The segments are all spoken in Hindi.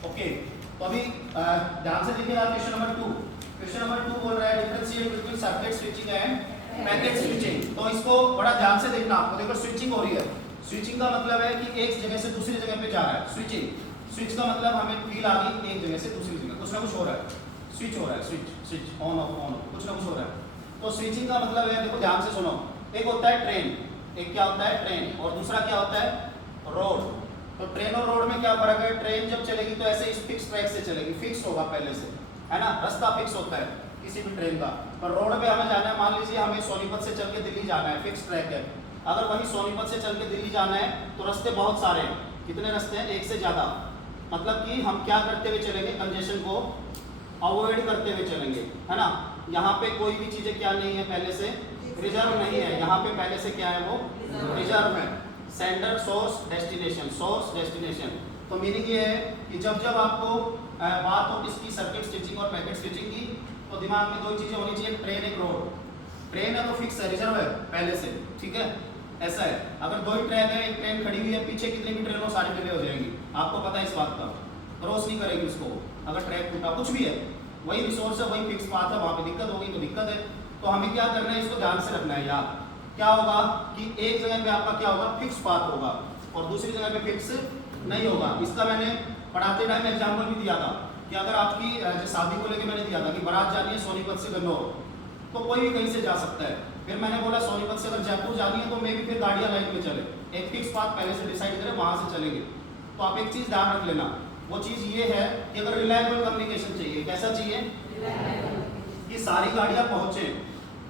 ओके, तो अभी ध्यान से देखिएगा क्वेश्चन नंबर 2। क्वेश्चन नंबर 2 बोल रहा है differentiate between circuit switching end packet switching. तो इसको बड़ा ध्यान से देखना आपको। देखो स्विचिंग हो रही है। स्विचिंग का मतलब है कि एक जगह से दूसरी जगह पे जा रहा है। स्विच का मतलब हमें फील आ गई एक जगह से दूसरी जगह, कुछ ना कुछ हो रहा है, स्विच हो रहा है, स्विच ऑन ऑफ कुछ ना कुछ हो रहा है। तो स्विचिंग का मतलब है, देखो ध्यान से सुनो, एक होता है ट्रेन, एक क्या होता है ट्रेन, और दूसरा क्या होता है रोड। तो ट्रेन और रोड में क्या फर्क है? ट्रेन जब चलेगी तो ऐसे इस फिक्स ट्रैक से चलेगी, फिक्स होगा पहले से, है ना, रास्ता फिक्स होता है किसी भी ट्रेन का। पर रोड पे हमें जाना है, मान लीजिए हमें सोनीपत से चल के दिल्ली जाना है, फिक्स ट्रैक है। अगर वही सोनीपत से चल के दिल्ली जाना है तो रास्ते बहुत सारे हैं। कितने रास्ते हैं? एक से ज़्यादा। मतलब कि हम क्या करते हुए चलेंगे? कंजेशन को अवॉइड करते हुए चलेंगे, है ना। यहाँ पे कोई भी चीज़ें क्या नहीं है, पहले से रिजर्व नहीं है। यहाँ पे पहले से क्या है? वो रिजर्व है। Centre, source, destination. तो मीनिंग ये है कि जब जब आपको बात हो किसकी, सर्किट स्विचिंग और पैकेट स्विचिंग की, तो दिमाग में दो चीज़ें होनी चाहिए, ट्रेन एक रोड। ट्रेन है तो फिक्स है, रिजर्व है पहले से, ठीक है, ऐसा है। अगर दो ही ट्रैक है, एक ट्रेन खड़ी हुई है, पीछे कितनी भी ट्रेन हो सारी डिले हो जाएंगी, आपको पता है इस बात का। क्रॉस नहीं करेगी उसको अगर ट्रैक टूटा, कुछ भी है, वही रिसोर्स है, वही फिक्स पाथ है, वहाँ पे दिक्कत होगी तो दिक्कत है। तो हमें क्या करना है, इसको ध्यान से रखना है यार। क्या होगा कि एक जगह पे आपका क्या होगा, फिक्स पाथ होगा, और दूसरी जगह पे फिक्स नहीं होगा। इसका मैंने पढ़ाते टाइम एग्जाम्पल भी दिया था कि अगर आपकी शादी को लेकर मैंने दिया था कि बारात जानी है सोनीपत से गन्नौर, तो कोई भी कहीं से जा सकता है। फिर मैंने बोला सोनीपत से अगर जयपुर जानी है तो मे भी फिर गाड़ियाँ लाइन में चले, एक फिक्स पाथ पहले से डिसाइड करें, वहाँ से चलेंगे। तो आप एक चीज़ ध्यान रख लेना, वो चीज़ ये है कि अगर रिलायबल कम्युनिकेशन चाहिए, कैसा चाहिए कि सारी गाड़ियाँ पहुँचे,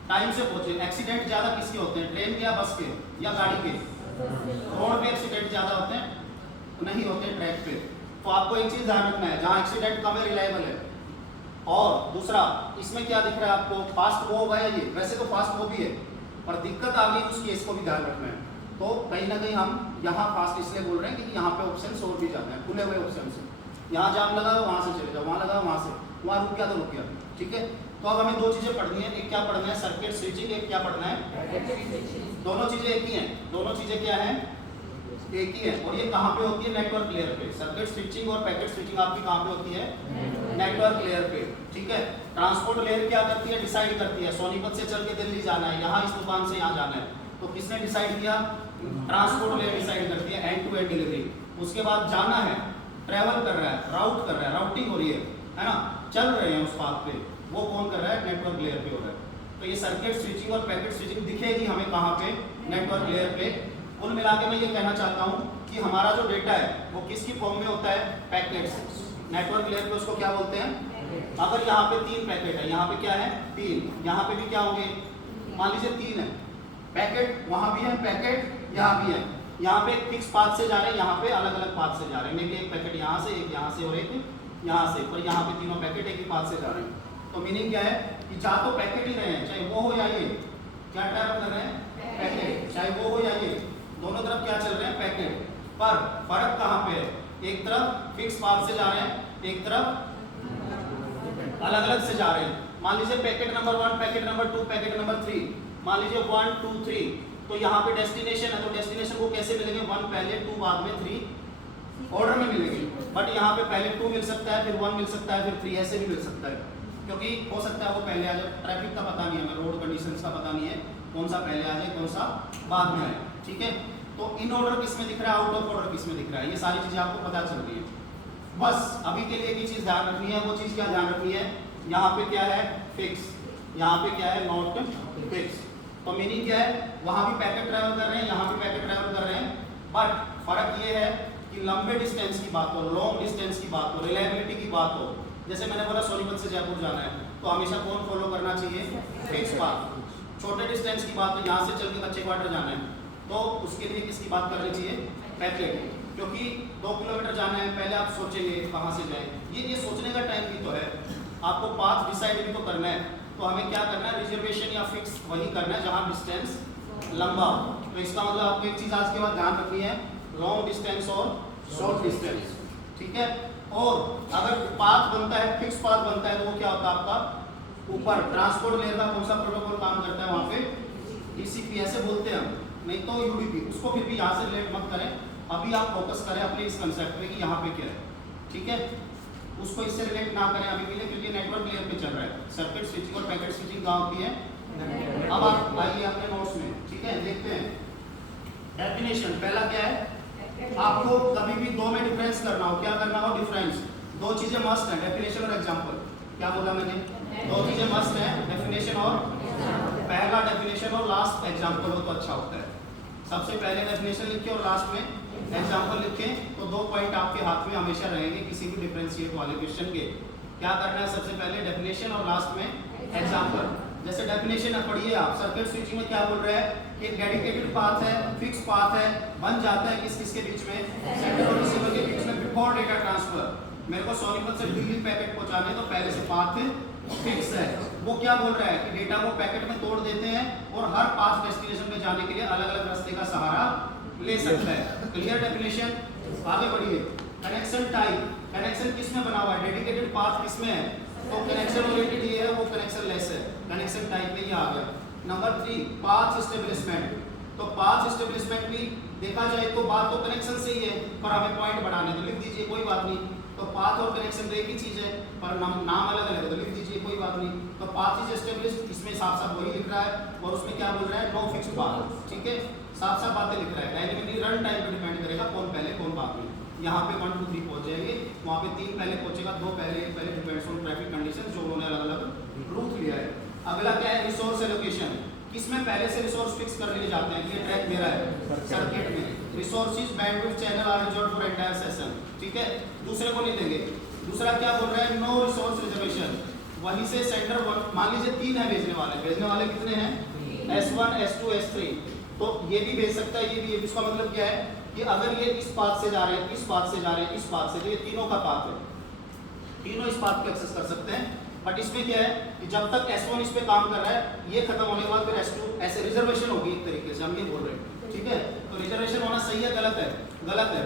टाइम से पहुँचे। एक्सीडेंट ज़्यादा किसके होते हैं, ट्रेन के या बस के या गाड़ी के? रोड पे एक्सीडेंट ज़्यादा होते हैं, नहीं होते ट्रैक पे। तो आपको एक चीज़ ध्यान रखना है, जहाँ एक्सीडेंट कम है रिलायबल है। और दूसरा, इसमें क्या दिख रहा है आपको, फास्ट वो होगा या ये? वैसे तो फास्ट वो भी है, पर दिक्कत आ गई उस केस को भी ध्यान रखना है। तो कहीं ना कहीं हम यहाँ फास्ट इसलिए बोल रहे हैं क्योंकि यहाँ पे ऑप्शन और भी ज़्यादा है, खुले हुए ऑप्शन से। यहाँ जाम लगा हो वहाँ से चले जाओ, वहाँ लगा हो वहाँ से, वहाँ रुक गया तो रुक गया, ठीक है। तो अब हमें दो चीज़ें पढ़नी है, एक क्या पढ़ना है सर्किट स्विचिंग, एक क्या पढ़ना है, दोनों चीज़ें एक ही हैं। दोनों चीज़ें क्या हैं, एक ही है। और ये कहाँ पे होती है? नेटवर्क लेयर पे। सर्किट स्विचिंग और पैकेट स्विचिंग आपकी कहाँ पे होती है? नेटवर्क लेयर पे, ठीक है। ट्रांसपोर्ट लेयर क्या करती है? डिसाइड करती है सोनीपत से चल के दिल्ली जाना है, यहाँ इस दुकान से यहाँ जाना है, तो किसने डिसाइड किया? ट्रांसपोर्ट लेयर डिसाइड करती है, एंड टू एंड डिलीवरी। उसके बाद जाना है, ट्रेवल कर रहा है, राउट कर रहा है, राउटिंग हो रही है ना, चल रहे हैं उस पाथ पे, वो कौन कर रहा है? नेटवर्क लेयर पे हो रहा है। तो ये सर्किट स्विचिंग और पैकेट स्विचिंग दिखेगी हमें कहाँ पे? नेटवर्क लेयर पे। कुल मिला के मैं ये कहना चाहता हूँ कि हमारा जो डेटा है वो किसकी फॉर्म में होता है? पैकेट्स। नेटवर्क लेयर पे उसको क्या बोलते हैं? अगर यहाँ पे 3 पैकेट है, यहाँ पे क्या है? 3, यहाँ पे भी क्या होंगे? मान लीजिए 3 है पैकेट, वहाँ भी है पैकेट, यहाँ भी है। यहाँ पे एक फिक्स पाथ से जा रहे हैं, यहाँ पे अलग अलग पाथ से जा रहे हैं। मे एक पैकेट यहाँ से, एक यहाँ से और एक यहाँ से, और यहाँ पे तीनों पैकेट एक ही पाथ से जा रहे हैं। तो मीनिंग क्या है कि जा तो पैकेट ही रहे हैं, चाहे वो हो या ये, क्या ट्रैवल कर रहे हैं? पैकेट। चाहे वो हो या ये, दोनों तरफ क्या चल रहे हैं? पैकेट। पर फर्क कहाँ पे है? एक तरफ फिक्स पाथ से जा रहे हैं, एक तरफ अलग अलग से जा रहे हैं। मान लीजिए packet number 1, packet number 2, packet number 3, मान लीजिए 1 2 3, तो यहाँ पे डेस्टिनेशन है, तो डेस्टिनेशन को कैसे मिलेंगे? 1 पहले, 2 बाद में, 3 ऑर्डर में मिलेंगे। बट यहाँ पे पहले 2 मिल सकता है, फिर 1 मिल सकता है, फिर 3 ऐसे भी मिल सकता है, क्योंकि हो सकता है वो पहले आ जाए। ट्रैफिक का पता नहीं है हमें, रोड कंडीशंस का पता नहीं है, कौन सा पहले आ जाए, कौन सा बाद में आए, ठीक है। तो इन ऑर्डर किस में दिख रहा है, आउट ऑफ ऑर्डर किस में दिख रहा है, ये सारी चीज़ें आपको पता चल रही है। बस अभी के लिए एक ही चीज़ ध्यान रखनी है, वो चीज़ क्या ध्यान रखनी है? यहाँ पे क्या है? फिक्स, यहाँ पे क्या है? Not fix. तो मीनिंग क्या है? वहाँ भी पैकेट ट्रैवल कर रहे हैं, यहाँ भी पैकेट ट्रैवल कर रहे हैं, बट फर्क ये है कि लंबे डिस्टेंस की बात हो, लॉन्ग डिस्टेंस की बात हो, रिलायबिलिटी की बात हो, जैसे मैंने बोला सोनीपत से जयपुर जाना है, तो हमेशा कौन फॉलो करना चाहिए? Fix path. छोटे डिस्टेंस की बात हो, यहाँ से चल के बच्चे क्वार्टर जाना है, तो उसके लिए किसकी बात करनी चाहिए? पैकेट। क्योंकि 2 किलोमीटर जाना है, पहले आप सोचेंगे कहाँ से जाए, ये सोचने का टाइम भी तो है, आपको पाथ डिसाइड भी तो करना है। तो हमें क्या करना है? रिजर्वेशन या फिक्स वही करना है जहाँ डिस्टेंस लंबा हो। तो इसका मतलब आपको एक चीज़ आज के बाद ध्यान रखनी है, लॉन्ग डिस्टेंस और शॉर्ट डिस्टेंस, ठीक है। और अगर पाथ बनता है, फिक्स पाथ बनता है, तो वो क्या होता है आपका? ऊपर ट्रांसपोर्ट लेयर का कौन सा प्रोटोकॉल काम करता है? वहाँ पे टीसीपी ऐसे बोलते हैं हम, नहीं तो यूडीपी। उसको फिर भी यहाँ से रिलेट मत करें, अभी आप फोकस करें अपने इस कंसेप्ट पे कि यहाँ पे क्या है। ठीक है, उसको इससे रिलेट ना करें अभी के लिए, क्योंकि नेटवर्क लेयर पे चल रहा है। सर्किट स्विचिंग और पैकेट स्विचिंग कहाँ होती है? अब आप आइए अपने नोट्स में, ठीक है, देखते हैं। डेफिनेशन पहला क्या है, आपको कभी भी दो में डिफरेंस करना हो, क्या करना हो? डिफरेंस। दो चीजें मस्ट हैं, डेफिनेशन और एग्जांपल। क्या बोला मैंने? दो चीजें मस्ट हैं, डेफिनेशन और पहला डेफिनेशन और लास्ट एग्जांपल हो तो अच्छा होता है। सबसे पहले डेफिनेशन लिखें और लास्ट में एग्जांपल लिखें, तो 2 पॉइंट आपके हाथ में हमेशा रहेंगे किसी भी डिफरेंशिएट वाले क्वेश्चन के। क्या करना है? सबसे पहले डेफिनेशन और लास्ट में एग्जांपल। जैसे डेफिनेशन है, पढ़िए आप। सर्किट स्विचिंग में क्या बोल रहा है कि एक डेडिकेटेड पाथ है, फिक्स पाथ है, बन जाता है किस किस के बीच में? सेंडर और रिसीवर के बीच में बिफोर डेटा ट्रांसफर। मेरे को सोनीपत से दिल्ली पैकेट पहुंचाने तो पहले से पाथ फिक्स है। वो क्या बोल रहा है कि डेटा को पैकेट में तोड़ देते हैं और हर पाथ डेस्टिनेशन में जाने के लिए अलग अलग रास्ते का सहारा ले सकता है। Clear definition? आगे बढ़िए। कनेक्शन टाइप, कनेक्शन किस में बना हुआ है? डेडिकेटेड पाथ किस में है? तो कनेक्शन ओरिएंटेड ये है, वो कनेक्शन लेस है। कनेक्शन टाइप में ये आ गया। Number 3 path establishment. तो पाथ एस्टेब्लिशमेंट भी देखा जाए तो बात तो कनेक्शन से ही है, पर हमें पॉइंट बढ़ाने तो लिख दीजिए, कोई बात नहीं। तो पाथ और कनेक्शन एक ही चीज है, पर नाम अलग अलग है, तो लिख दीजिए, कोई बात नहीं। तो पाथ इज एस्टेब्लिश्ड, इसमें साफ साफ वही लिख रहा है, और उसमें क्या बोल रहा है? No fix path. ठीक है, साफ साफ बातें लिख रहा है। डायनेमिकली रन टाइम पे डिपेंड करेगा कौन पहले कौन बाद में। यहाँ पे 1 2 3 पहुंच जाएंगे, वहाँ पे 3 पहले पहुंचेगा, 2 पहले डिपेंड्स ऑन ट्रैफिक कंडीशन, जो उन्होंने अलग अलग रूट लिया है। अगला क्या है? Resource allocation. किसमें पहले से रिसोर्स फिक्स कर लिए जाते हैं? ये ट्रैक मेरा है सर्किट में। Resources bandwidth channel are reserved for entire session. ठीक है, दूसरे को नहीं देंगे। दूसरा क्या बोल रहा है? No resource reservation. वहीं से सेंटर मान लीजिए 3 है भेजने वाले कितने हैं? S1 S2 S3। तो ये भी भेज सकता है, ये भी। इसका मतलब क्या है कि अगर ये इस पाथ से जा रहे हैं, इस पाथ से जा रहे हैं, इस पाथ से, तो ये तीनों का पाथ है, तीनों इस पाथ को एक्सेस कर सकते हैं। बट इसमें क्या है कि जब तक S1 इस पे काम कर रहा है, ये खत्म होने के बाद फिर S2, ऐसे रिजर्वेशन होगी एक तरीके से, हम ये बोल रहे हैं। ठीक है, तो रिजर्वेशन होना सही है गलत है? गलत है।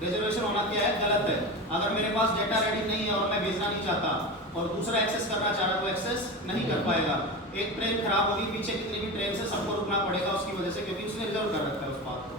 रिजर्वेशन होना क्या है? गलत है। अगर मेरे पास डेटा रेडी नहीं है और मैं भेजना नहीं चाहता और दूसरा एक्सेस करना चाह रहा, तो एक्सेस नहीं कर पाएगा। एक ट्रेन खराब होगी, पीछे कितनी भी ट्रेन से सबको रुकना पड़ेगा उसकी वजह से, क्योंकि उसने रिजर्व कर रखा है उस पाथ को।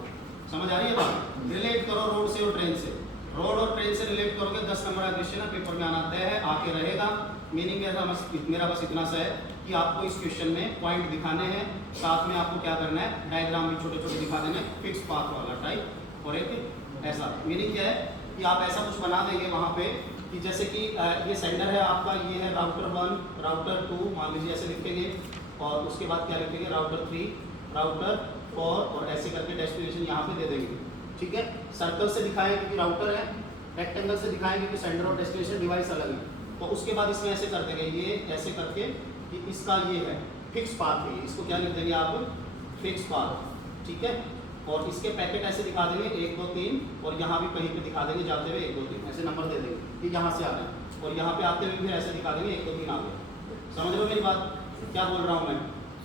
समझ आ रही है बात? रिलेट करो रोड से और ट्रेन से। रोड और ट्रेन से रिलेट करोगे, 10 नंबर का क्वेश्चन है, पेपर में आना तय है, आके रहेगा। मीनिंग मेरा बस इतना सा है कि आपको इस क्वेश्चन में पॉइंट दिखाने हैं, साथ में आपको क्या करना है? डायग्राम भी छोटे छोटे दिखा देने, फिक्स पाथ वाला टाइप और एक ऐसा। मीनिंग क्या है कि आप ऐसा कुछ बना देंगे वहाँ पे कि जैसे कि ये सेंडर है आपका, ये है राउटर 1, राउटर 2, मान लीजिए ऐसे लिखेंगे, और उसके बाद क्या लिखेंगे? राउटर 3, राउटर 4, और ऐसे करके डेस्टिनेशन यहाँ पे दे देंगे। ठीक है, सर्कल से दिखाएं क्योंकि राउटर है, रेक्टेंगल से दिखाएं क्योंकि सेंडर और डेस्टिनेशन डिवाइस अलग है। तो उसके बाद इसमें ऐसे कर देंगे, ये ऐसे करके कि इसका ये है फिक्स पाथ है, इसको क्या लिख देंगे आप? Fix path. ठीक है, और इसके पैकेट ऐसे दिखा देंगे 1 2 3, और यहाँ भी कहीं पे दिखा देंगे जाते हुए 1 2 3, ऐसे नंबर दे देंगे कि यहाँ से आ रहे हैं, और यहाँ पे आते हुए फिर ऐसे दिखा देंगे 1 2 3 आ गए। समझ लो मेरी बात क्या बोल रहा हूँ मैं?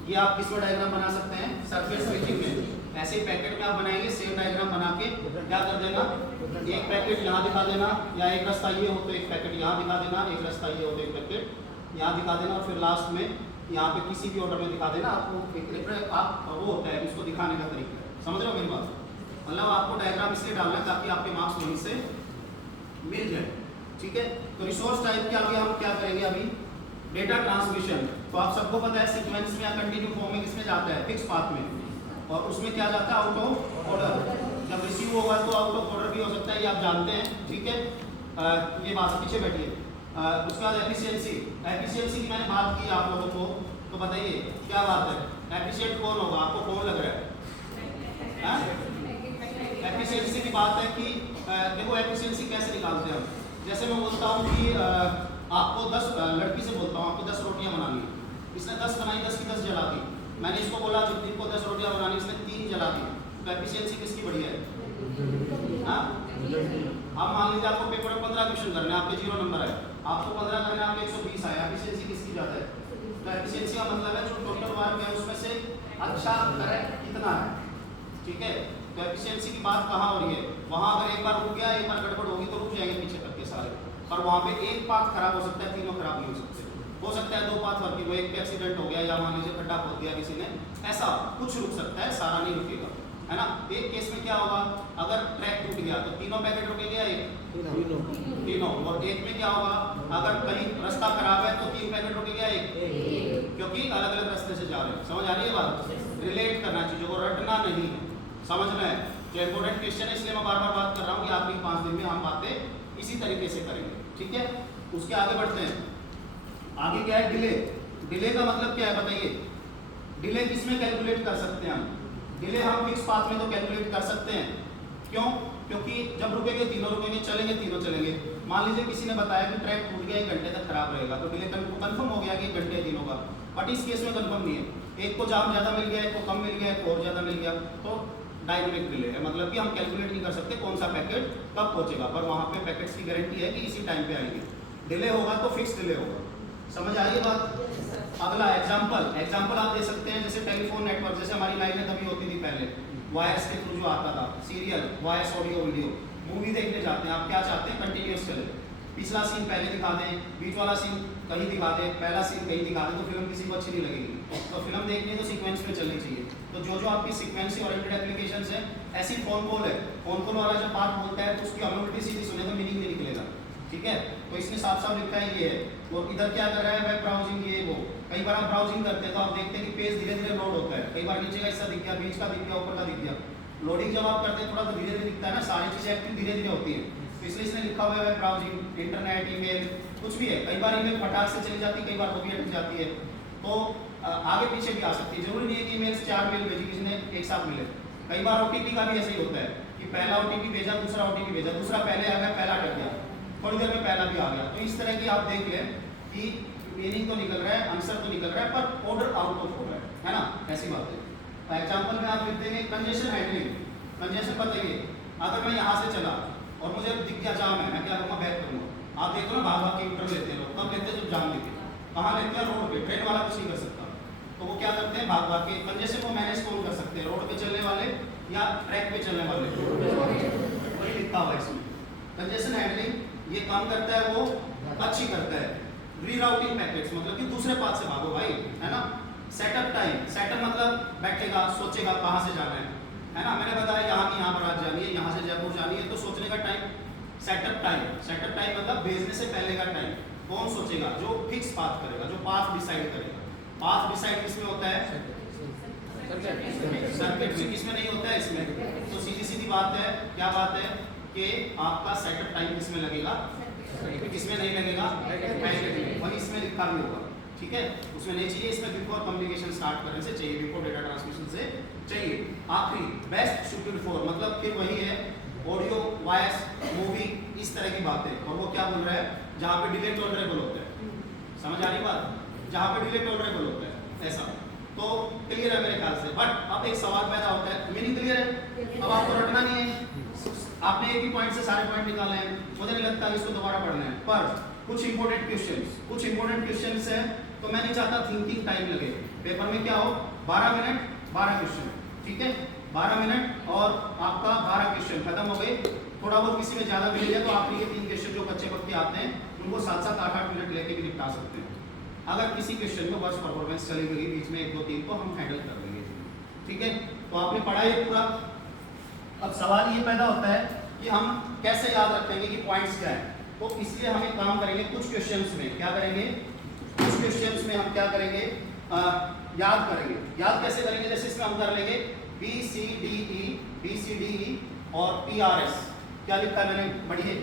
ये आप किसमें डायग्राम बना सकते हैं? सर्किट स्विचिंग में। ऐसे पैकेट में आप बनाएंगे, सेम डायग्राम बना के क्या कर देना? एक पैकेट यहाँ दिखा देना, या एक रास्ता ये हो तो एक पैकेट यहाँ दिखा देना, एक रास्ता ये हो तो एक पैकेट यहाँ दिखा देना, और फिर लास्ट में यहाँ पे किसी भी ऑर्डर में दिखा देना। आपको आप वो होता है इसको दिखाने का तरीका। समझ रहे हो मेरी बात? मतलब आपको डायग्राम इसलिए डालना है ताकि आपके मार्क्स वहीं से मिल जाए। ठीक है, तो रिसोर्स टाइप के आगे हम क्या करेंगे अभी? Data transmission. तो आप सबको पता है सीक्वेंस में या कंटिन्यू फॉर्म में किसमें जाता है? फिक्स पाथ में। और उसमें क्या जाता है? Out of order. जब रिसीव होगा तो आउट ऑफ ऑर्डर भी हो सकता है, ये आप जानते हैं। ठीक है, ये बात पीछे बैठिए। उसके बाद एफिशिएंसी। एफिशिएंसी की मैंने बात की आप लोगों को, तो बताइए क्या बात है? एफिशिएंट कौन होगा? आपको कौन लग रहा है? एफिशिएंसी की बात है कि देखो एफिशिएंसी कैसे निकालते हैं हम? जैसे मैं बोलता हूँ कि आपको 10 लड़की से बोलता हूँ आपको 10 रोटियाँ बनानी है, इसने 10 बनाई, 10 की 10 जला दी। मैंने इसको बोला जितनी को 10 रोटियाँ बनानी, इसने 3 जला दी, तो एफिशिएंसी किसकी बढ़िया है? हाँ, अब मान लीजिए आपको पेपर में 15 क्वेश्चन करने, आपके 0 नंबर है, आपको 15 करने, आपके 120 आया, एफिशिएंसी किसकी ज़्यादा है? तो एफिशिएंसी का मतलब है जो टोटल वर्क है उसमें से अच्छा करेक्ट कितना है। ठीक है, तो एफिशिएंसी की बात कहाँ हो रही है? वहाँ अगर एक बार रुक गया, एक बार गड़बड़ होगी तो रुक जाएंगे पीछे करके सारे, पर वहाँ पे एक पाथ खराब हो सकता है, तीनों खराब नहीं हो सकते। हो सकता है 2 पाथ वर्किंग हो, एक पे एक्सीडेंट हो गया, या मान लीजिए खड्डा खोद दिया किसी ने, ऐसा कुछ रुक सकता है, सारा नहीं रुकेगा, है ना। एक केस में क्या होगा? अगर ट्रैक टूट गया तो तीनों पैकेट रुकेंगे या एक? तीनों। और एक में क्या होगा, अगर कहीं रास्ता खराब है तो 3 पैकेट रुकेगा एक, क्योंकि अलग अलग रास्ते से जा रहे हैं। समझ आ रही है बात? रिलेट करना चीजों को, रटना नहीं, समझना है। जो इंपोर्टेंट क्वेश्चन है इसलिए मैं बार बार बात कर रहा हूँ कि आखिरी 5 दिन में हम बातें इसी तरीके से करेंगे, ठीक है। उसके आगे बढ़ते हैं। आगे क्या है, डिले। डिले का मतलब क्या है बताइए? डिले किसमें कैलकुलेट कर सकते हैं हम? डिले हम फिक्स पाथ में तो कैलकुलेट कर सकते हैं। क्यों? क्योंकि जब रुकेंगे तीनों रुकेंगे, चलेंगे तीनों चलेंगे। मान लीजिए किसी ने बताया कि ट्रैक टूट गया 1 घंटे तक खराब रहेगा, तो डिले कंफर्म हो गया कि 1 घंटे तीनों का। बट इस केस में कंफर्म नहीं है, एक को जाम ज्यादा मिल गया, एक को कम मिल गया, एक को और ज्यादा मिल गया, तो डायनेमिक डिले है। मतलब कि हम कैलकुलेट नहीं कर सकते कौन सा पैकेट कब पहुंचेगा, पर वहां पे पैकेट्स की गारंटी है कि इसी टाइम पे आएंगे। डिले होगा तो फिक्स डिले होगा। समझ आ रही है बात? अगला एग्जाम्पल आप दे सकते हैं, जैसे टेलीफोन नेटवर्क, जैसे हमारी लाइनें कभी होती थी पहले वायर्स के थ्रू जो आता था, serial voice audio video. Movie देखने जाते हैं, आप क्या चाहते हैं? कंटिन्यूअस चले, पिछला सीन पहले दिखा दें, बीच वाला सीन कहीं दिखा दें, पहला सीन कहीं दिखा दें, तो फिल्म किसी को अच्छी नहीं लगेगी। तो फिल्म देखनी है तो सीक्वेंस में चलनी चाहिए। तो जो आपकी सीक्वेंस से ओरिएंटेड एप्लीकेशंस है, ऐसी फोन कॉल है, फोन कॉल वाला जब बात बोलता है तो उसकी हमें उल्टी सीधी सुने तो मीनिंग नहीं निकलेगा, ठीक है। तो इसने साफ साफ लिखा है ये है। वो इधर क्या कर रहा है, वेब ब्राउजिंग, ये वो। कई बार आप ब्राउजिंग करते हैं तो आप देखते हैं कि पेज धीरे धीरे लोड होता है, कई बार नीचे का हिस्सा दिख गया, बीच का दिख गया, ऊपर का दिख गया। लोडिंग जब आप करते हैं थोड़ा तो धीरे धीरे दिखता है ना, सारी चीजें एक्टिव धीरे धीरे होती है। तो इसलिए इसने लिखा हुआ है वेब ब्राउजिंग, इंटरनेट, ईमेल, कुछ भी है। कई बार ईमेल फटाक से चली जाती है, कई बार वो भी अटक जाती है, तो आगे पीछे भी आ सकती है। जरूरी नहीं है कि ईमेल 4 मेल भेजी किसी ने एक साथ मिले। कई बार ओटीपी का भी ऐसे ही होता है कि पहला ओटीपी भेजा, दूसरा ओटीपी भेजा, दूसरा पहले आ गया, पहला अटक गया, थोड़ी देर में पहला भी आ गया। तो इस तरह की आप देख लें कि मीनिंग तो निकल रहा है, आंसर तो निकल रहा है, पर ऑर्डर आउट ऑफ ऑर्डर है ना, ऐसी बात है। एग्जाम्पल में आप लिख देंगे कंजेशन हैंडलिंग। कंजेशन बताइए, अगर मैं यहाँ से चला और मुझे दिख गया जाम है, मैं क्या करूँगा? बैक करूँगा। आप देखो ना भाग भाग के यूटर्न लेते हैं लोग, कब लेते हैं? जब जाम दिखे। कहाँ लेते हैं? रोड पे। ट्रेन वाला कुछ नहीं कर सकता, तो वो क्या करते हैं? भाग भाग के। कंजेशन को मैनेज कौन कर सकते हैं? रोड पे चलने वाले या ट्रैक पे चलने वाले? वही लिखा हुआ है इसमें। कंजेशन हैंडलिंग ये काम करता है, वो अच्छी करता है। रीराउटिंग पैकेट्स मतलब कि दूसरे पाथ से भागो भाई, है ना। सेटअप टाइम, सेटअप मतलब बैठेगा, सोचेगा कहाँ से जाना है ना। मैंने बताया यहाँ की यहाँ बारात जानी है, यहाँ से जयपुर जानी है, तो सोचने का time setup time. Setup time मतलब भेजने से पहले का टाइम। कौन सोचेगा? जो फिक्स पाथ करेगा, जो पाथ डिसाइड करेगा। पाथ डिसाइड किसमें होता है? सर्किट में। किसमें नहीं होता है? इसमें। तो सीधी सीधी बात है, क्या बात है कि आपका सेटअप टाइम किसमें लगेगा, किसमें नहीं लगेगा? पैकेट में। वही इसमें लिखा भी होगा, ठीक है। उसमें नहीं चाहिए, इसमें बिफोर कम्युनिकेशन स्टार्ट करने से चाहिए, बिफोर डेटा ट्रांसमिशन से चाहिए। आखिरी बेस्ट सुटेड फॉर मतलब फिर वही है, ऑडियो, वॉइस, मूवी, इस तरह की बातें। और वो क्या बोल रहा है? जहाँ पे डिले टॉलरेबल होता है। समझ आ रही बात? जहाँ पे डिले टॉलरेबल होता है, ऐसा। तो क्लियर है मेरे ख्याल से। बट अब एक सवाल पैदा होता है, मीनिंग क्लियर है? अब आपको रटना नहीं है, आपने एक ही पॉइंट से सारे पॉइंट निकाले हैं, मुझे नहीं लगता इसको दोबारा पढ़ना है। पर कुछ इंपॉर्टेंट क्वेश्चंस हैं, तो मैं नहीं चाहता थिंकिंग टाइम लगे। पेपर में क्या हो? 12 मिनट 12 क्वेश्चन, ठीक है। 12 मिनट और आपका 12 क्वेश्चन खत्म हो गए। थोड़ा बहुत किसी में ज्यादा मिल जाए तो आप ये 3 क्वेश्चन जो बच्चे पक्के आते हैं उनको 7-7, 8-8 मिनट लेके भी निपटा सकते हैं। अगर किसी क्वेश्चन में वर्स्ट परफॉर्मेंस चली गई, बीच में 1, 2, 3 को हम हैंडल कर लेंगे, ठीक है। तो आपने पढ़ा ये पूरा। अब सवाल ये पैदा होता है कि हम कैसे याद रखेंगे कि पॉइंट्स क्या है। तो इसलिए हम एक काम करेंगे, कुछ क्वेश्चंस में क्या करेंगे, कुछ क्वेश्चंस में हम क्या करेंगे, याद करेंगे। याद कैसे करेंगे? जैसे इसमें हम कर लेंगे BCDE और PRS। क्या लिखा है मैंने? पढ़िए,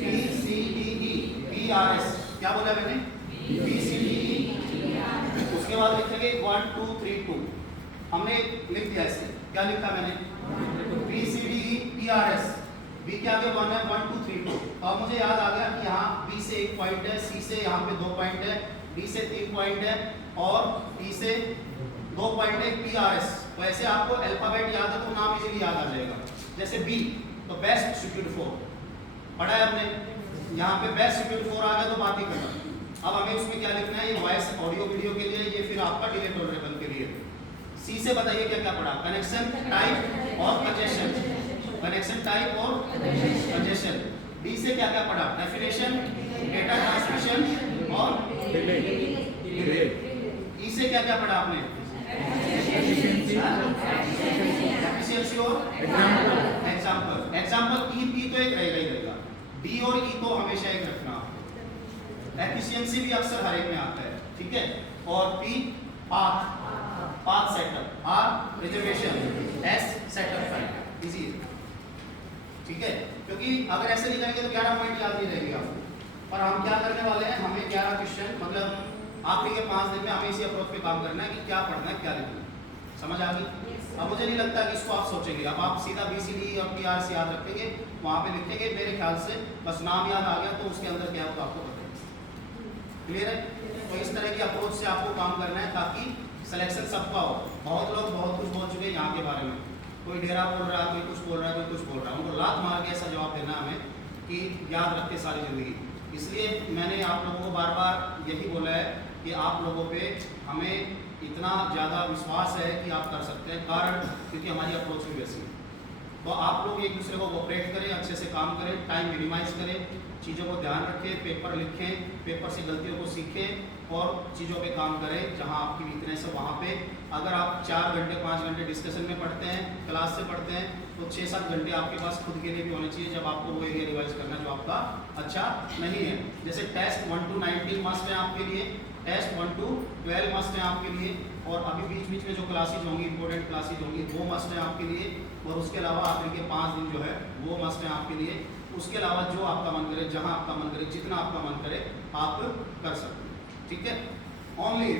BCDE PRS। क्या बोला मैंने? BCDE। उसके बाद लिखेंगे 1 2 3 2। हमने लिख दिया इसे। क्या लिखा मैंने? BCDE PRS। B क्या आगे 1 है, 1 2 3 2। तो अब मुझे याद आ गया कि यहाँ B से 1 पॉइंट है, C से यहाँ पे 2 पॉइंट है, D से 3 पॉइंट है और E से 2 पॉइंट है, PRS। तो ऐसे आपको अल्फाबेट याद है तो नाम इजीली याद आ जाएगा। जैसे B तो बेस्ट सुटेड फॉर पढ़ा है हमने, यहाँ पे बेस्ट सुटेड फॉर आ गया तो बात ही करना। अब हमें उसमें क्या लिखना है? ये वॉइस ऑडियो वीडियो के लिए, ये फिर आपका डिले टॉलरेबल के लिए। C से बताइए क्या क्या पढ़ा? कनेक्शन टाइप और कंजेशन। कनेक्शन टाइप और कंजेशन। D से क्या क्या पढ़ा? डेफिनेशन, डेटा ट्रांसमिशन और डिले। E से क्या क्या पढ़ा आपने? एफिशिएंसी और एग्जांपल। एग्जांपल E P तो एक रहेगा ही रहेगा, डी और ई को हमेशा एक रखना आपको। एफिशिएंसी भी अक्सर हर एक में आता है, ठीक है। और P path setup, R reservation, S setup time, easy है, ठीक है। क्योंकि अगर ऐसे नहीं करेंगे तो 11 पॉइंट याद नहीं रहेंगे आपको। पर हम क्या करने वाले हैं, हमें 11 क्वेश्चन मतलब आखिरी के 5 दिन में हमें इसी अप्रोच पे काम करना है कि क्या पढ़ना है क्या लिखना है। समझ आ गई? अब मुझे नहीं लगता कि इसको आप सोचेंगे, अब आप सीधा BCD और PR से याद रखेंगे, वहाँ पे लिखेंगे, मेरे ख्याल से बस नाम याद आ गया तो उसके अंदर क्या होगा आपको बताएंगे। क्लियर है? तो इस तरह की अप्रोच से आपको काम करना है ताकि सिलेक्शन सबका हो। बहुत लोग बहुत कुछ बोल चुके हैं यहाँ के बारे में, कोई डेरा बोल रहा है, कोई कुछ बोल रहा है, कोई कुछ बोल रहा है, उनको लात मार के ऐसा जवाब देना हमें कि याद रखते सारी ज़िंदगी। इसलिए मैंने आप लोगों को बार बार यही बोला है कि आप लोगों पे हमें इतना ज़्यादा विश्वास है कि आप कर सकते हैं, कारण क्योंकि हमारी अप्रोच भी वैसी है। तो आप लोग एक दूसरे को कोऑपरेट करें, अच्छे से काम करें, टाइम मिनिमाइज करें, चीज़ों को ध्यान रखें, पेपर लिखें, पेपर से गलतियों को सीखें और चीज़ों पे काम करें। जहाँ आपकी वीकनेस है वहाँ पे अगर आप 4 घंटे 5 घंटे डिस्कशन में पढ़ते हैं, क्लास से पढ़ते हैं, तो 6-7 घंटे आपके पास खुद के लिए भी होने चाहिए जब आपको वो एरिया रिवाइज करना जो आपका अच्छा नहीं है। जैसे टेस्ट 1 to 19 मस्ट है आपके लिए, टेस्ट 1 to 12 मस्ट है आपके लिए, और अभी बीच बीच में जो क्लासेज होंगी, इंपॉर्टेंट क्लासेज होंगी, वो मस्ट है आपके लिए। और उसके अलावा आखिर के 5 दिन जो है वो मस्ट है आपके लिए। उसके अलावा जो आपका मन करे, जहाँ आपका मन करे, जितना आपका मन करे आप कर सकते हैं, ठीक है। ओनली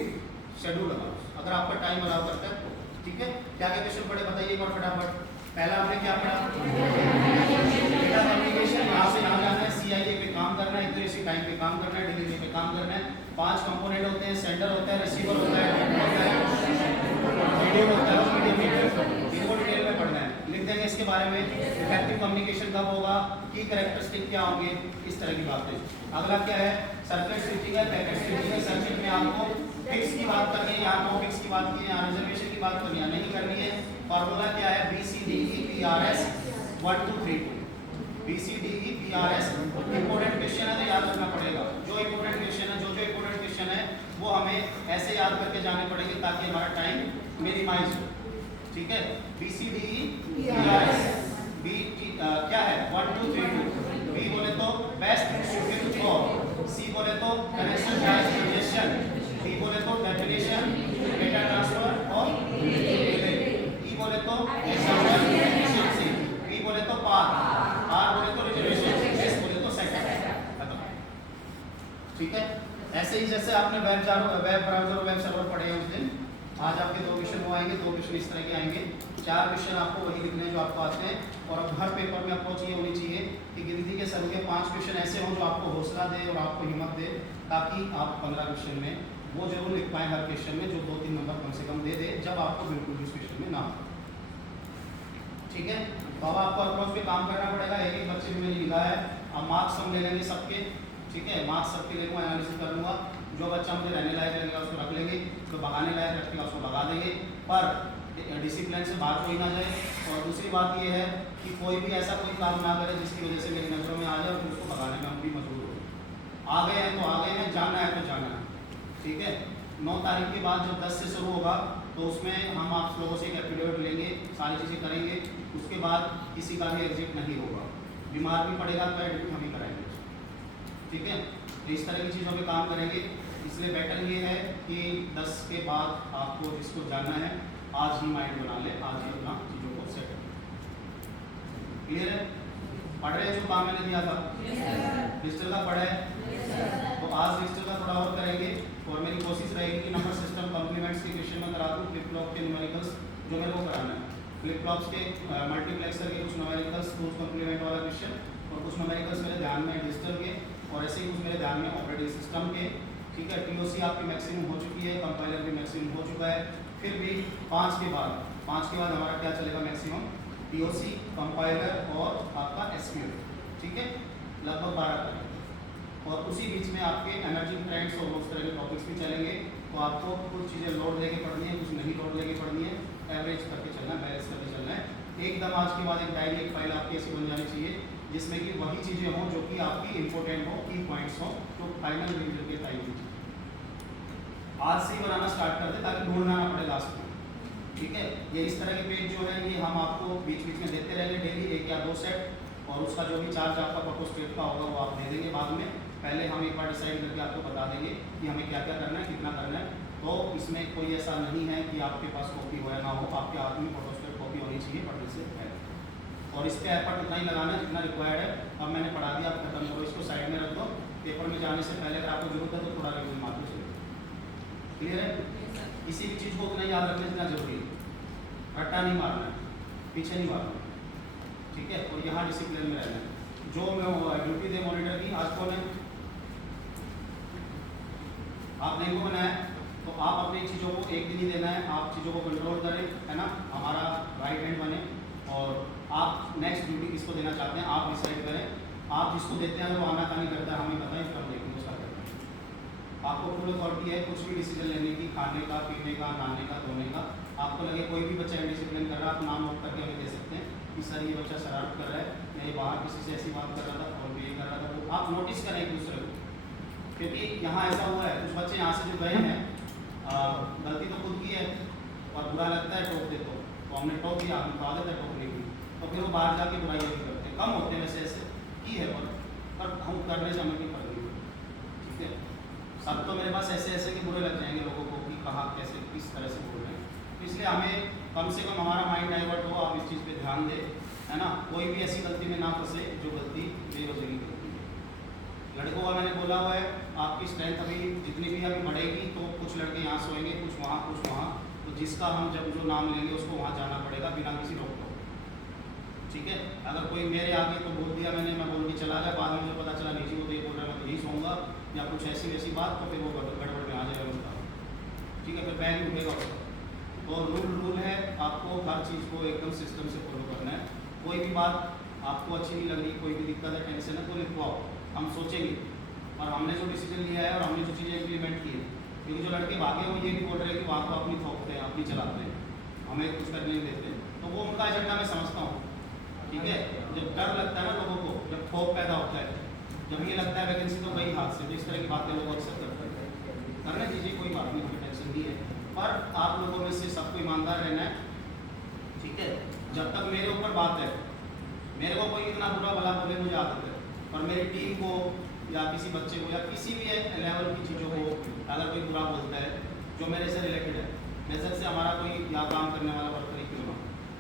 शेड्यूल अगर आपका टाइम अलाउ करता है तो, ठीक है। क्या क्या क्वेश्चन पढ़े बताइए एक बार फटाफट। पहला हमने क्या पढ़ा, डेटा कम्युनिकेशन, यहाँ से यहाँ जाना है, CIA पे काम करना है, एक्यूरेसी टाइम पे काम करना है, डिलीवरी पे काम करना है। 5 कंपोनेंट होते हैं, सेंडर होता है, रिसीवर होता है, मीडियम होता है, इनको डिटेल में पढ़ना है, लिख देंगे इसके बारे में। इफेक्टिव कम्युनिकेशन कब होगा, की कैरेक्टरिस्टिक क्या होंगे, इस तरह की बातें। अगला क्या है, सर्किट स्विचिंग है, पैकेट स्विचिंग है। सर्किट में आपको फिक्स की बात करनी है, यहाँ नो फिक्स की बात करनी है, यहाँ रिजर्वेशन की बात करनी है, नहीं करनी है। फार्मूला क्या है, BCDE PRS 1 2 3 2, BCDE PRS। Important question है तो याद रखना पड़ेगा, जो इंपॉर्टेंट क्वेश्चन है, जो इंपॉर्टेंट क्वेश्चन है वो हमें ऐसे याद करके जाने पड़ेंगे ताकि हमारा टाइम मिनिमाइज हो, ठीक है। BCDE PRS, B क्या है 1 2 3 2। B बोले तो बेस्ट सुटेबल फॉर, C बोले तो कनेक्शन डायरेक्शन, D बोले तो डेफिनेशन, डेटा ट्रांसफर और डिले, E बोले तो एफिशिएंसी, B बोले तो पाथ, R बोले तो रिजर्वेशन, S बोले तो सेटअप, खत्म, ठीक है। ऐसे ही जैसे आपने वेब ब्राउज़र और वेब सर्वर पढ़े हैं उस दिन, आज आपके 2 क्वेश्चन वो आएंगे, 2 क्वेश्चन इस तरह के आएंगे, 4 क्वेश्चन आपको वही लिखने हैं जो आपको आते हैं। और अब हर पेपर में अप्रोच ये होनी चाहिए कि गिनती के सभी के 5 क्वेश्चन ऐसे हों जो आपको हौसला दे और आपको हिम्मत दे, ताकि आप 15 क्वेश्चन में वो जरूर लिख पाएँ हर क्वेश्चन में, जो 2-3 नंबर कम से कम दे दे जब आपको बिल्कुल भी उस क्वेश्चन में ना हो, ठीक है। तो अब आपको अप्रोच पे काम करना पड़ेगा। एक बच्चे भी मैंने लिखा है, अब मार्क्स हम ले लेंगे सबके, ठीक है, मार्क्स सबके ले लूँगा, एनालिसिस कर लूँगा, जो बच्चा मुझे रहने लायक लगेगा उसको रख लेंगे, जो भगाने लायक रखेगा उसको भगा देंगे, पर डिसिप्लिन से बाहर कोई ना जाए। और दूसरी बात ये है कि कोई भी ऐसा कोई काम ना करे जिसकी वजह से मेरी नज़रों में आ जाए और फिर उसको भगाने में हम भी मजबूर हो। आ गए हैं तो आ गए हैं, जाना है तो जाना है, ठीक है। 9 तारीख के बाद जब 10 से शुरू होगा तो उसमें हम आप लोगों से एक एफिडेविट लेंगे, सारी चीज़ें करेंगे, उसके बाद किसी का भी एग्जिट नहीं होगा। बीमार भी पड़ेगा तो एडमिट हम ही कराएंगे, ठीक है। तो इस तरह की चीज़ों पे काम करेंगे। इसलिए बेटर ये है कि 10 के बाद आपको जिसको जानना है आज ही माइंड बना ले, आज ही अपना चीज़ों को सेट कर। क्लियर है? पढ़ रहे जो काम मैंने दिया था डिजिटल का पढ़ा है, तो आज डिजिटल का थोड़ा और करेंगे। और मेरी कोशिश रहेगी कि नंबर सिस्टम कॉम्प्लीमेंट्स के क्वेश्चन में करा दूँ, फ्लिप फ्लॉप के न्यूमेरिकल्स जो मेरे को कराना है, फ्लिप फ्लॉप्स के मल्टीप्लेक्सर के कुछ न्यूमेरिकल्स, कुछ कॉम्प्लीमेंट वाला क्वेश्चन और कुछ न्यूमेरिकल्स मेरे ध्यान में डिजिटल के, और ऐसे ही कुछ मेरे ध्यान में ऑपरेटिंग सिस्टम के, ठीक है। TOC आपकी मैक्सिमम हो चुकी है, कंपाइलर भी मैक्सिमम हो चुका है। फिर भी 5 के बाद हमारा क्या चलेगा मैक्सिमम, TOC, कंपाइलर और आपका SQL, ठीक है, लगभग 12 करेंगे। और उसी बीच में आपके एमर्जिंग ट्रेंड्स और उस तरह के टॉपिक्स भी चलेंगे। तो आपको कुछ चीज़ें लोड लेके पढ़नी है, कुछ नहीं लोड लेके पढ़नी है, एवरेज करके चलना है, बैलेंस करके चलना है। एकदम आज के बाद एक डायरी, एक फाइल आपकी ऐसी बन जानी चाहिए जिसमें कि वही चीज़ें हों जो कि आपकी इंपॉर्टेंट हो, की पॉइंट्स हों, तो फाइनल रिवीजन के टाइम आज से ही बनाना स्टार्ट कर दे ताकि ढूंढना ना पड़े लास्ट में, ठीक है। ये इस तरह के पेज जो है ये हम आपको बीच बीच में देते रहेंगे, डेली 1 या 2 सेट, और उसका जो भी चार्ज आपका फोटोस्टेट का होगा वो आप दे देंगे बाद में। पहले हम एक बार डिसाइड करके आपको बता देंगे कि हमें क्या क्या करना है, कितना करना है। तो इसमें कोई ऐसा नहीं है कि आपके पास कॉपी हो या ना हो, आपके हाथ में फोटोस्टेट कॉपी होनी चाहिए पढ़ने से पहले। और इस पर एफर्ट उतना ही लगाना है जितना रिक्वायर्ड है। अब मैंने पढ़ा दिया, आप खत्म करो, इसको साइड में रख दो। पेपर में जाने से पहले अगर आपको जरूरत है तो थोड़ा रिविजन मार दो। क्लियर है? किसी भी चीज़ को उतना याद रखना जितना जरूरी है, रट्टा नहीं मारना है, पीछे नहीं मारना, ठीक है। और यहाँ डिसिप्लिन में रहना है। जो मैं ड्यूटी दे मॉनिटर की आज को आपने इनको बनाया, तो आप अपनी चीज़ों को एक दिन ही देना है, आप चीज़ों को कंट्रोल करें, है ना, हमारा राइट हैंड बने। और आप नेक्स्ट ड्यूटी किसको देना चाहते हैं आप डिसाइड करें। आप जिसको देते हैं वो आनाकानी करता है हमें बताएं, फिर हम देखेंगे उसका करते हैं। आपको फुल अथॉरिटी है कुछ भी डिसीजन लेने की, खाने का, पीने का, नहाने का, धोने का। आपको लगे कोई भी बच्चा इंडिसिप्लिन कर रहा है, आप नाम नोट करके हमें दे सकते हैं कि सर ये बच्चा शरारत कर रहा है, या ये बाहर किसी से ऐसी बात कर रहा था और ये कर रहा था। वो आप नोटिस करें एक दूसरे को, क्योंकि यहाँ ऐसा हुआ है कुछ बच्चे यहाँ से जो गए हैं गलती तो खुद की है और बुरा लगता है टोक दे तो हमने टोक दिया, हमको आदत है टोकने की, तो फिर वो बाहर जाके बुराई भी करते हैं। कम होते हैं वैसे ऐसे की है, पर हम करने से हमें भी कर रही है, ठीक है। सब तो मेरे पास ऐसे ऐसे के बुरे लग जाएंगे लोगों को कि कहाँ कैसे किस तरह से बोल रहे हैं। तो इसलिए हमें कम से कम हमारा माइंड डाइवर्ट हो, आप इस चीज़ पे ध्यान दें, है ना। कोई भी ऐसी गलती में ना फंसे जो गलती बेवजह की गलती है। लड़कों का मैंने बोला हुआ है आपकी स्ट्रेंथ अभी जितनी भी अभी बढ़ेगी, तो कुछ लड़के यहाँ सोएंगे, कुछ वहाँ, कुछ वहाँ, तो जिसका हम जब जो नाम लेंगे उसको वहाँ जाना पड़ेगा बिना किसी रोक टोक, ठीक है। अगर कोई मेरे आगे तो बोल दिया मैंने, मैं बोल के चला गया, बाद में मुझे पता चला नीचे वो तो ये बोल रहा है मैं तो यही सोऊंगा या कुछ ऐसी वैसी बात, तो फिर वो गड़बड़ में आ जाएगा उसका, ठीक है, फिर बैग उठेगा उसका। तो रूल है, आपको हर चीज़ को एकदम सिस्टम से फॉलो करना है। कोई भी बात आपको अच्छी नहीं लग रही, कोई भी दिक्कत है, टेंशन है, तो लिखवाओ, हम सोचेंगे। और हमने जो डिसीजन लिया है और हमने जो चीज़ें इम्प्लीमेंट की है, क्योंकि जो लड़के भागे वो ये भी बोल रहे हैं कि वहाँ को अपनी थोपते हैं, अपनी चलाते हैं, हमें कुछ करने नहीं देते, तो वो उनका एजेंडा मैं समझता हूँ, ठीक है। जब डर लगता है ना लोगों को, जब खौफ पैदा होता है, जब ये लगता है वैकेंसी तो गई हाथ से, तो इस तरह की बातें लोग अक्सर करते हैं। करने दीजिए, कोई बात नहीं, कोई टेंशन नहीं है, पर आप लोगों में से सबको ईमानदार रहना है, ठीक है। जब तक मेरे ऊपर बात है, मेरे को कोई इतना बुरा भला बोले मुझे आदत है, और मेरी टीम को या किसी बच्चे को या किसी भी लेवल की चीज़ों को अगर कोई बुरा बोलता है जो मेरे से रिलेटेड है, नज़र से हमारा कोई यहाँ काम करने वाला वर्कर ही क्यों ना,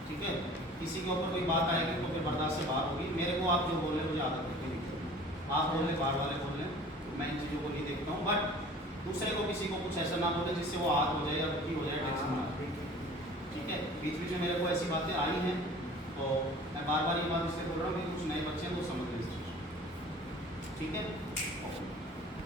ठीक है, किसी के ऊपर कोई बात आएगी तो फिर बर्दाश्त से बाहर होगी। मेरे को आप जो बोल रहे हैं मुझे आदत है, आप बोल रहे बाहर वाले बोल रहे हैं, मैं इन चीज़ों को नहीं देखता हूँ। बट दूसरे को किसी को कुछ ऐसा ना बोले जिससे वो आग हो जाए या दुखी हो जाए, टेंशन ना, ठीक है। बीच बीच में मेरे को ऐसी बातें आई हैं, तो मैं बार बार ये बात इसलिए बोल रहा हूँ कि कुछ नए बच्चे हैं वो समझ लें, ठीक है।